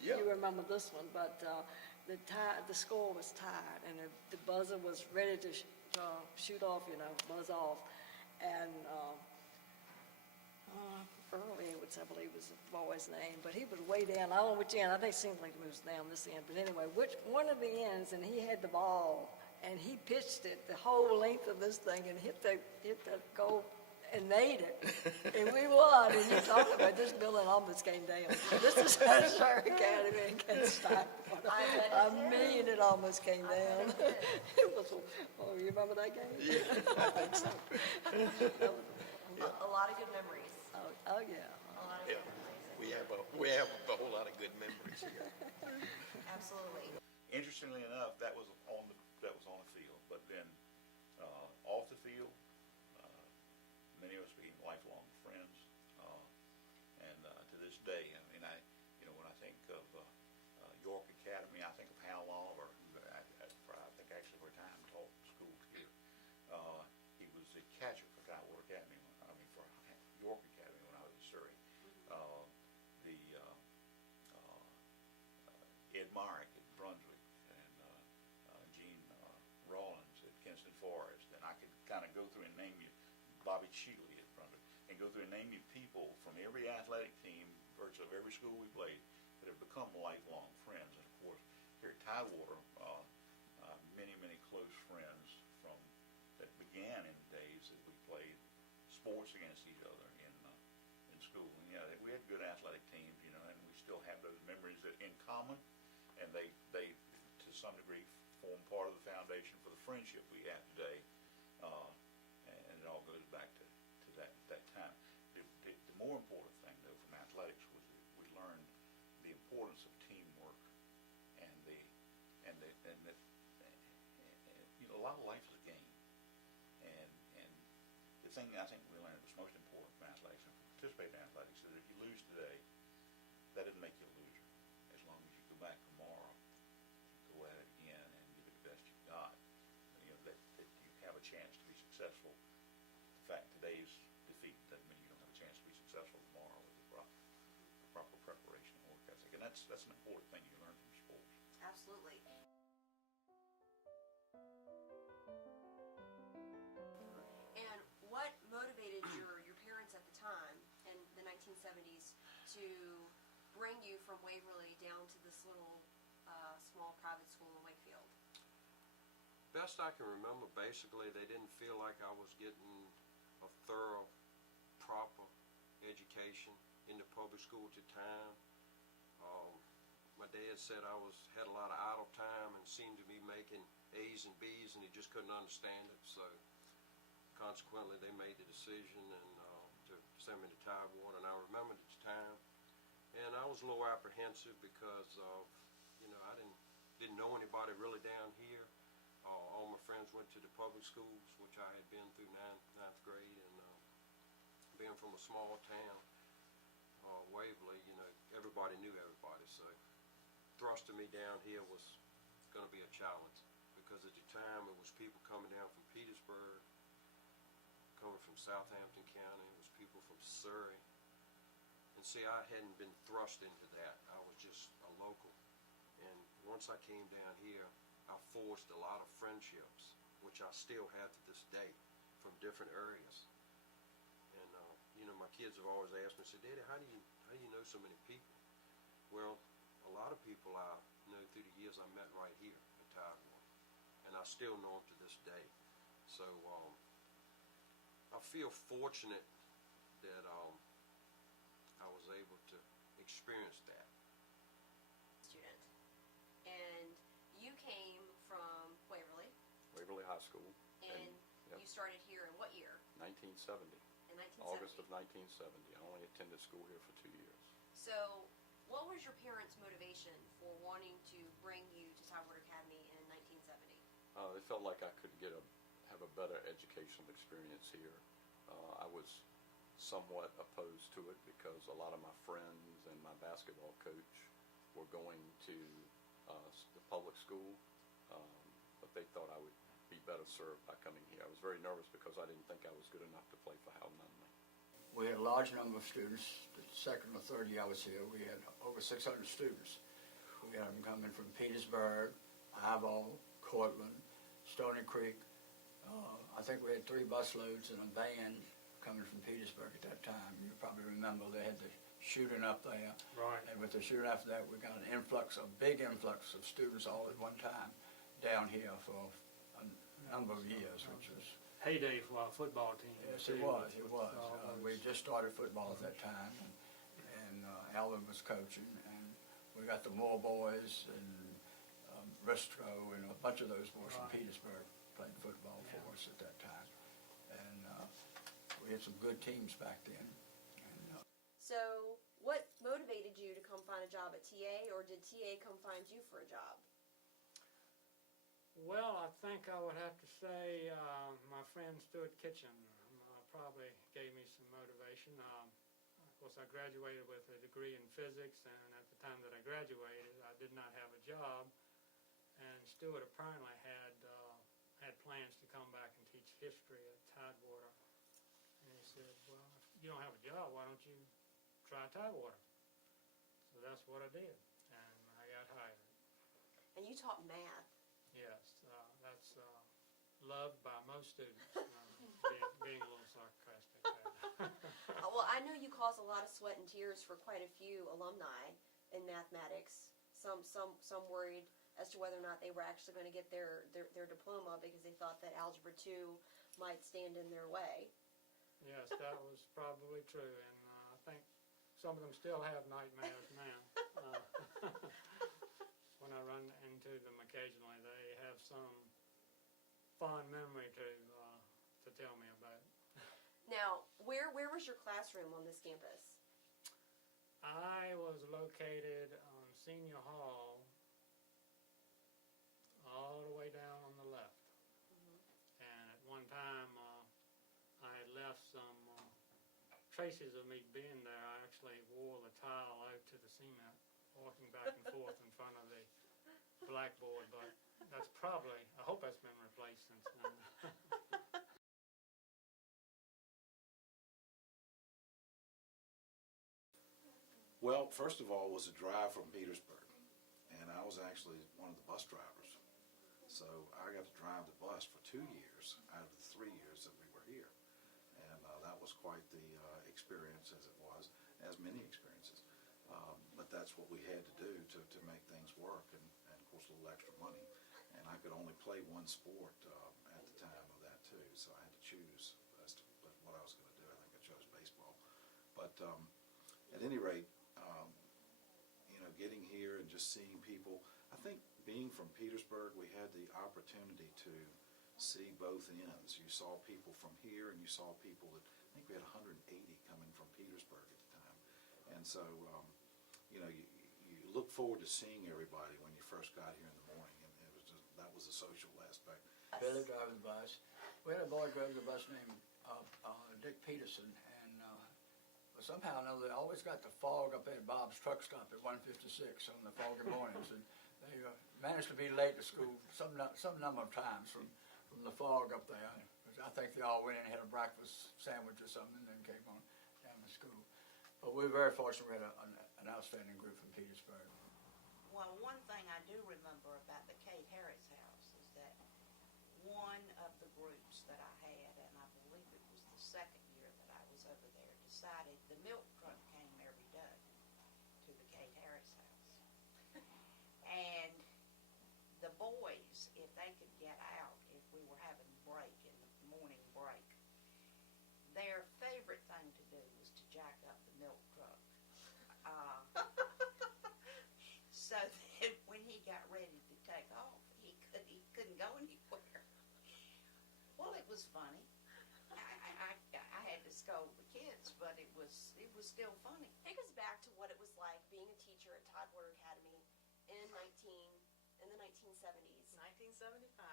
Yeah. You remember this one, but the score was tied, and the buzzer was ready to shoot off, buzz off. And Early, I believe was the boy's name, but he was way down. I don't know which end. I think it seems like he was down this end. But anyway, one of the ends, and he had the ball, and he pitched it the whole length of this thing and hit the goal and made it. And we won. And you talk about this building almost came down. This is Surrey Academy in Kansas. I mean, it almost came down. It was. Oh, you remember that game? Yeah, I think so. A lot of good memories. Oh yeah. A lot of Yeah. good memories. We have a whole lot of good memories here. Absolutely. Interestingly enough, that was on the field, but then off the field, many of us became lifelong friends, and to this day, I mean, when I think of York Academy, I think of Hal Oliver, who I think actually for a time taught school here. He was the catcher for Tidewater Academy. For York Academy when I was at Surrey. Ed Myrick at Brunswick, and Gene Rawlins at Kinston Forest, and I could kind of go through and name you Bobby Shealy at Brunswick, and go through and name you people from every athletic team members of every school we played that have become lifelong friends. And of course, here at Tidewater, many close friends from that began in days that we played sports against each other in school. And yeah, we had good athletic teams, you know, and we still have those memories in common, and they to some degree form part of the foundation for the friendship we have today. And it all goes back to that time. The more important thing, though, from athletics was that we learned the importance of teamwork and you know, a lot of life is a game. And the thing I think we learned was most important from athletics and participating in athletics is that if you lose today, that doesn't make you a loser. As long as you go back tomorrow, go at it again and give it the best you got, you know, that you have a chance to be successful. In fact, today's defeat doesn't mean you don't have a chance to be successful tomorrow with the proper preparation and work ethic. And that's an important thing you learn from sports. Absolutely. And what motivated your parents at the time in the 1970s to bring you from Waverly down to this little small private school in Wakefield? Best I can remember, basically, they didn't feel like I was getting a thorough, proper education in the public school at the time. My dad said I had a lot of idle time and seemed to be making A's and B's, and he just couldn't understand it. So consequently, they made the decision to send me to Tidewater. And I remembered at the time, and I was a little apprehensive because you know, I didn't know anybody really down here. All my friends went to the public schools, which I had been through ninth grade, and being from a small town, Waverly, you know, everybody knew everybody. So thrusting me down here was going to be a challenge, because at the time it was people coming down from Petersburg, coming from Southampton County, it was people from Surrey. And see, I hadn't been thrust into that. I was just a local. And once I came down here, I forged a lot of friendships, which I still have to this day, from different areas. And you know, my kids have always asked me, say, Daddy, how do you know so many people? Well, a lot of people I know through the years I met right here at Tidewater, and I still know them to this day. So I feel fortunate that I was able to experience that. Student. And you came from Waverly. Waverly High School. And yep. you started here in what year? 1970. In 1970. August of 1970. I only attended school here for 2 years. So what was your parents' motivation for wanting to bring you to Tidewater Academy in 1970? They felt like I could have a better educational experience here. I was somewhat opposed to it because a lot of my friends and my basketball coach were going to the public school, but they thought I would be better served by coming here. I was very nervous because I didn't think I was good enough to play for Howell Nunley. We had a large number of students. The second or third year I was here, we had over 600 students. We had them coming from Petersburg, Ivor, Cortland, Stony Creek. I think we had 3 busloads and a van coming from Petersburg at that time. You probably remember they had the shooting up there. Right. And with the shooting after that, we got a big influx of students all at one time down here for a number of years, which was heyday for our football team. Yes, it was. We just started football at that time, and Alvin was coaching, and we got the Moore boys and Ristro and a bunch of those boys from Petersburg playing football for us at that time. And we had some good teams back then. And, So what motivated you to come find a job at TA, or did TA come find you for a job? Well, I think I would have to say my friend Stuart Kitchen probably gave me some motivation. Of course, I graduated with a degree in physics, and at the time that I graduated, I did not have a job. And Stuart apparently had plans to come back and teach history at Tidewater. And he said, well, if you don't have a job, why don't you try Tidewater? So that's what I did, and I got hired. And you taught math. Yes, that's loved by most students, being a little sarcastic there. Well, I know you caused a lot of sweat and tears for quite a few alumni in mathematics. Some worried as to whether or not they were actually going to get their diploma because they thought that Algebra 2 might stand in their way. Yes, that was probably true, and I think some of them still have nightmares now. When I run into them occasionally, they have some fond memory to tell me about. Now, where was your classroom on this campus? I was located on Senior Hall, all the way down on the left. And at one time, I had left some traces of me being there. I actually wore the tile out to the cement, walking back and forth in front of the blackboard, but that's probably, I hope that's been replaced since then. Well, first of all, was a drive from Petersburg, and I was actually one of the bus drivers. So I got to drive the bus for 2 years out of the 3 years that we were here, and that was quite the experience, as it was, as many experiences. But that's what we had to do to make things work, and of course a little extra money. And I could only play one sport at the time of that too, so I had to choose as to what I was going to do. I think I chose baseball. But at any rate, getting here and just seeing people, I think being from Petersburg, we had the opportunity to see both ends. You saw people from here, and you saw people that, I think we had 180 coming from Petersburg at the time. And so, you look forward to seeing everybody when you first got here in the morning, and it was just, that was the social aspect. Billy driving the bus. We had a boy driving the bus named Dick Peterson, and somehow or another, they always got the fog up there at Bob's truck stop at 156 on the foggy mornings, and they managed to be late to school some number of times from the fog up there. I think they all went in and had a breakfast sandwich or something, and then came on down to school. But we were very fortunate. We had an outstanding group from Petersburg. Well, one thing I do remember about the Kate Harris house is that one of the groups that I had, and I believe it was the second year that I was over there, decided the milk truck came every day to the Kate Harris house. And the boys, if they could get out, if we were having break in the morning break, their favorite thing to do was to jack up the milk truck. So that when he got ready to take off, he couldn't go anywhere. Well, it was funny. I had to scold the kids, but it was still funny. Take us back to what it was like being a teacher at Tidewater Academy in the 1970s. 1975.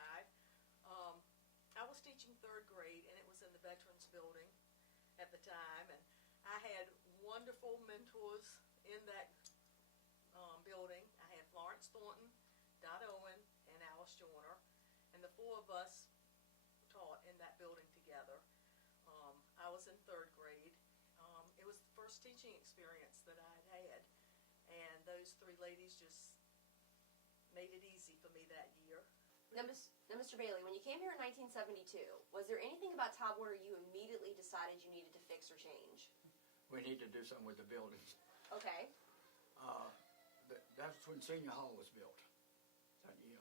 I was teaching 3rd grade, and it was in the Veterans Building at the time, and I had wonderful mentors in that building. I had Florence Thornton, Dot Owen, and Alice Joyner, and the 4 of us taught in that building together. I was in 3rd grade. It was the first teaching experience that I had had, and those 3 ladies just made it easy for me that year. Now, Mr. Bailey, when you came here in 1972, was there anything about Tidewater you immediately decided you needed to fix or change? We need to do something with the buildings. Okay. That's when Senior Hall was built. That year.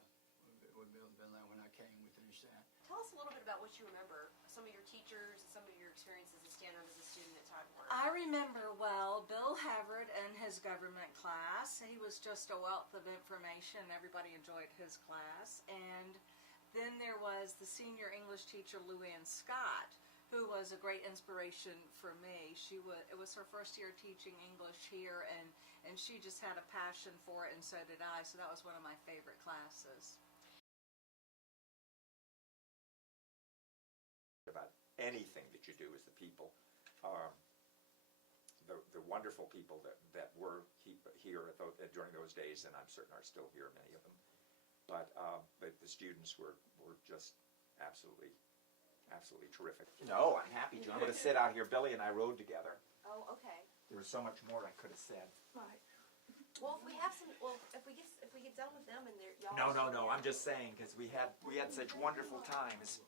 It would have been there when I came. We finished that. Tell us a little bit about what you remember, some of your teachers, some of your experiences as standard as a student at Tidewater. I remember well Bill Havard and his government class. He was just a wealth of information. Everybody enjoyed his class. And then there was the senior English teacher, Luann Scott, who was a great inspiration for me. It was her first year teaching English here, and she just had a passion for it, and so did I. So that was one of my favorite classes. About anything that you do is the people, the wonderful people that were here during those days, and I'm certain are still here, many of them. But the students were just absolutely terrific. No, I'm happy to. I'm going to sit out here. Billy and I rode together. Oh, okay. There was so much more I could have said. Right. Well, if we have some, if we get done with them and they're y'all. No. I'm just saying because we had such wonderful times.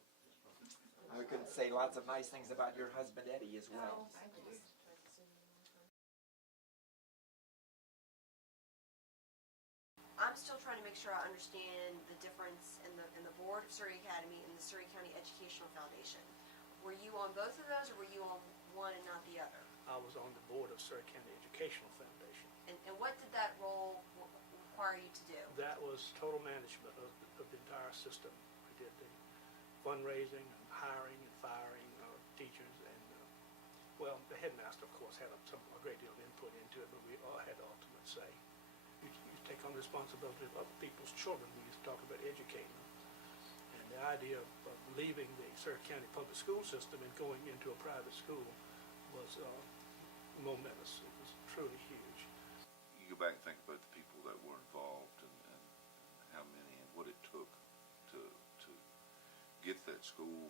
We could say lots of nice things about your husband Eddie as well. sure I understand the difference in the Board of Surrey Academy and the Surrey County Educational Foundation. Were you on both of those, or were you on one and not the other? I was on the board of Surrey County Educational Foundation. And what did that role require you to do? That was total management of the entire system. We did the fundraising and hiring and firing of teachers, and well, the headmaster, of course, had a great deal of input into it, but we all had the ultimate say. You take on the responsibility of other people's children. We used to talk about educating them. And the idea of leaving the Surrey County public school system and going into a private school was momentous. It was truly huge. You go back and think about the people that were involved and how many and what it took to get that school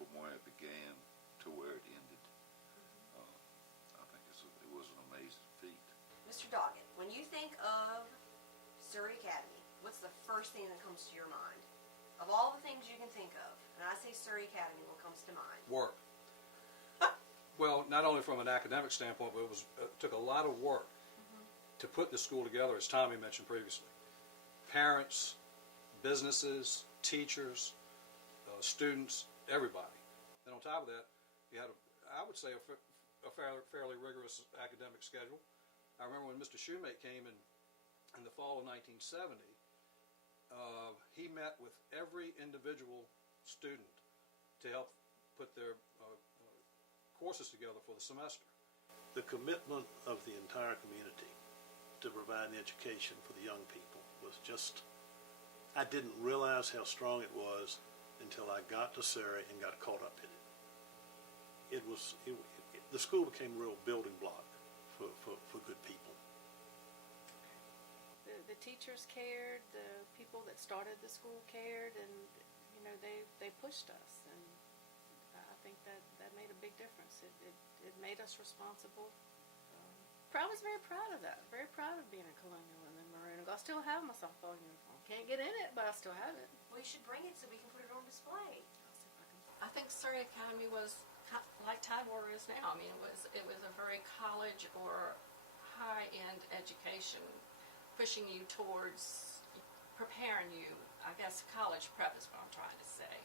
from where it began to where it ended. I think it was an amazing feat. Mr. Doggett, when you think of Surrey Academy, what's the first thing that comes to your mind? Of all the things you can think of, and I say Surrey Academy, what comes to mind? Work. Well, not only from an academic standpoint, but it took a lot of work to put the school together, as Tommy mentioned previously. Parents, businesses, teachers, students, everybody. And on top of that, you had, I would say, a fairly rigorous academic schedule. I remember when Mr. Shoemate came in the fall of 1970, he met with every individual student to help put their courses together for the semester. The commitment of the entire community to provide an education for the young people was just, I didn't realize how strong it was until I got to Surrey and got caught up in it. The school became a real building block for good people. The teachers cared, the people that started the school cared, and they pushed us, and I think that made a big difference. It made us responsible. I was very proud of that. Very proud of being a Colonial and then Maroon. I still have my softball uniform. Can't get in it, but I still have it. Well, you should bring it so we can put it on display. I think Surrey Academy was like Tidewater is now. I mean, it was a very college or high-end education, pushing you towards preparing you. I guess college prep is what I'm trying to say.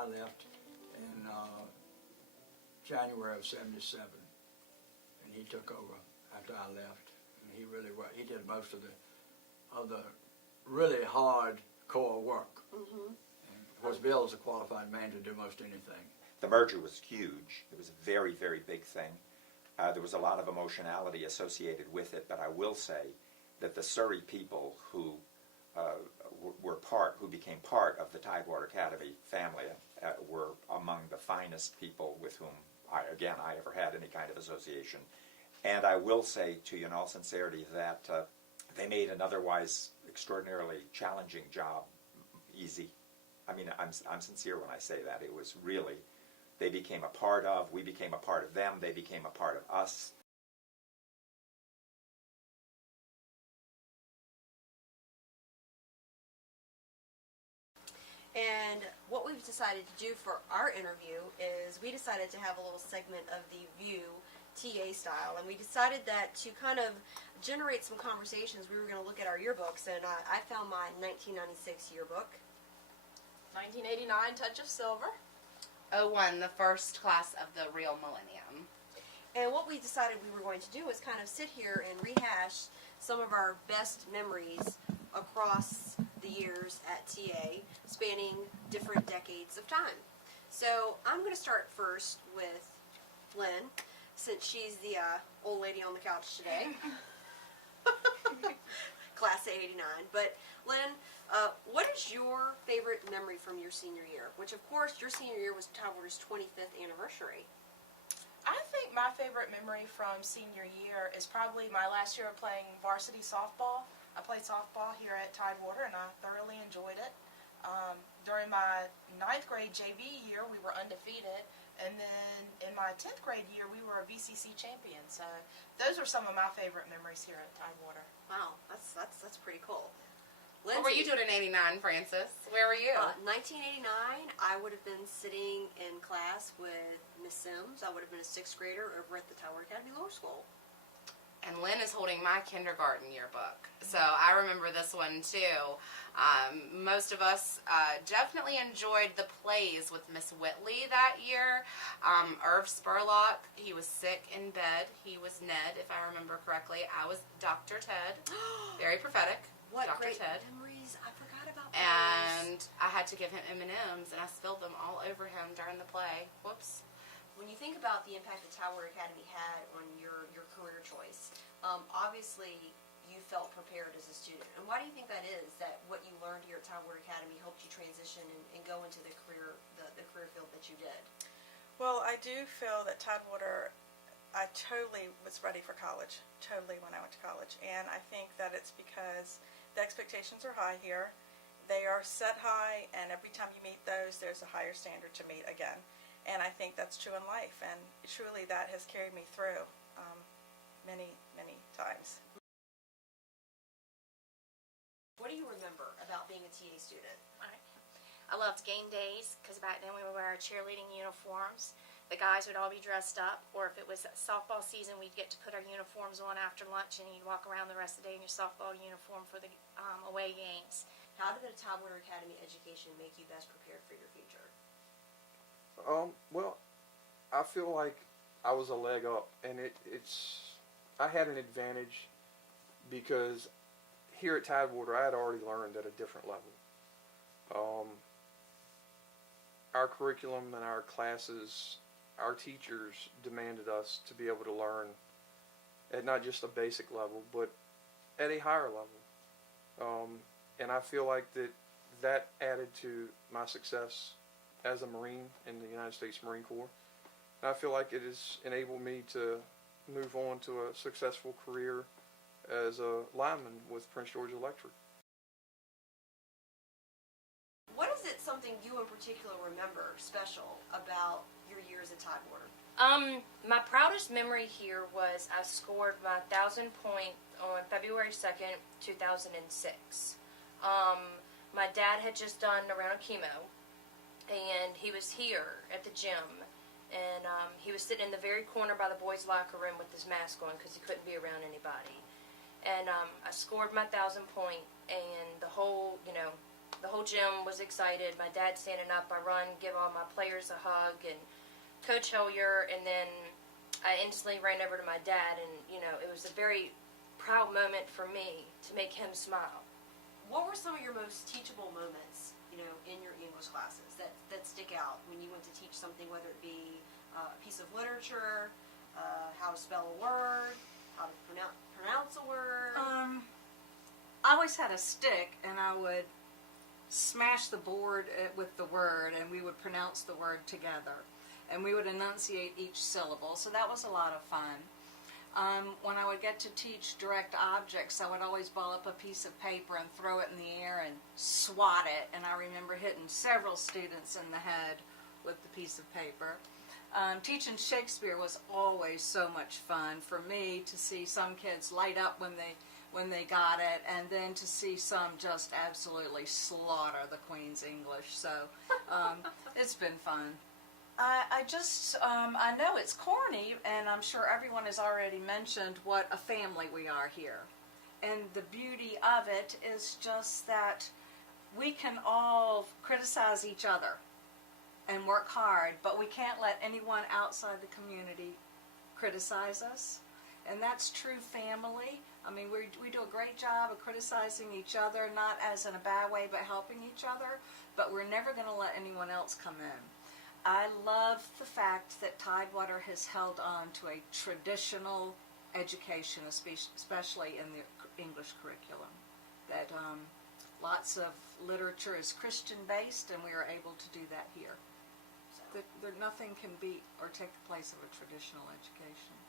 I left in January of '77, and he took over after I left. And he did most of the really hard core work. And of course, Bill is a qualified man to do most anything. The merger was huge. It was a very, very big thing. There was a lot of emotionality associated with it, but I will say that the Surrey people who became part of the Tidewater Academy family were among the finest people with whom I ever had any kind of association. And I will say to you in all sincerity that they made an otherwise extraordinarily challenging job easy. I mean, I'm sincere when I say that. It was really, we became a part of them, they became a part of us. And what we've decided to do for our interview is we decided to have a little segment of the View TA style, and we decided that to kind of generate some conversations, we were going to look at our yearbooks, and I found my 1996 yearbook. 1989, Touch of Silver. 01, the first class of the real millennium. And what we decided we were going to do is kind of sit here and rehash some of our best memories across the years at TA, spanning different decades of time. So I'm going to start first with Lynn, since she's the old lady on the couch today. Class of '89. But Lynn, what is your favorite memory from your senior year? Which, of course, your senior year was Tidewater's 25th anniversary. I think my favorite memory from senior year is probably my last year of playing varsity softball. I played softball here at Tidewater, and I thoroughly enjoyed it. During my 9th grade JV year, we were undefeated, and then in my 10th grade year, we were a VCC champion. So those are some of my favorite memories here at Tidewater. Wow, that's pretty cool. What were you doing in '89, Francis? Where were you? 1989, I would have been sitting in class with Miss Sims. I would have been a 6th grader over at the Tower Academy Lower School. And Lynn is holding my kindergarten yearbook. So I remember this one too. Most of us definitely enjoyed the plays with Miss Whitley that year. Irv Spurlock, he was sick in bed. He was Ned, if I remember correctly. I was Dr. Ted. Very prophetic. What Dr. great Ted. memories. I forgot about those. And I had to give him M&Ms, and I spilled them all over him during the play. Whoops. When you think about the impact that Tower Academy had on your career choice, obviously you felt prepared as a student. And why do you think that is, that what you learned here at Tower Academy helped you transition and go into the career field that you did? Well, I do feel that Tidewater, I totally was ready for college, totally when I went to college. And I think that it's because the expectations are high here. They are set high, and every time you meet those, there's a higher standard to meet again. And I think that's true in life, and truly that has carried me through many, many times. What do you remember about being a TA student? I loved game days because back then we would wear our cheerleading uniforms. The guys would all be dressed up, or if it was softball season, we'd get to put our uniforms on after lunch, and you'd walk around the rest of the day in your softball uniform for the away games. How did the Tidewater Academy education make you best prepared for your future? Well, I feel like I was a leg up, and I had an advantage because here at Tidewater I had already learned at a different level. Our curriculum and our classes, our teachers demanded us to be able to learn at not just a basic level, but at a higher level. And I feel like that added to my success as a Marine in the United States Marine Corps. And I feel like it has enabled me to move on to a successful career as a lineman with Prince George Electric. What is it, something you in particular remember special about your years at Tidewater? My proudest memory here was I scored my 1,000 point on February 2nd, 2006. My dad had just done a round of chemo, and he was here at the gym, and he was sitting in the very corner by the boys' locker room with his mask on because he couldn't be around anybody. And I scored my 1,000 point, and the whole gym was excited. My dad standing up, I run, give all my players a hug, and Coach Hillier, and then I instantly ran over to my dad, and it was a very proud moment for me to make him smile. What were some of your most teachable moments, in your English classes that stick out when you went to teach something, whether it be a piece of literature, how to spell a word, how to pronounce a word? I always had a stick, and I would smash the board with the word, and we would pronounce the word together, and we would enunciate each syllable, so that was a lot of fun. When I would get to teach direct objects, I would always ball up a piece of paper and throw it in the air and swat it, and I remember hitting several students in the head with the piece of paper. Teaching Shakespeare was always so much fun for me, to see some kids light up when they got it, and then to see some just absolutely slaughter the Queen's English. So it's been fun. I know it's corny, and I'm sure everyone has already mentioned what a family we are here. And the beauty of it is just that we can all criticize each other and work hard, but we can't let anyone outside the community criticize us. And that's true family. I mean, we do a great job of criticizing each other, not as in a bad way, but helping each other, but we're never going to let anyone else come in. I love the fact that Tidewater has held on to a traditional education, especially in the English curriculum. That lots of literature is Christian-based, and we are able to do that here. Nothing can beat or take the place of a traditional education.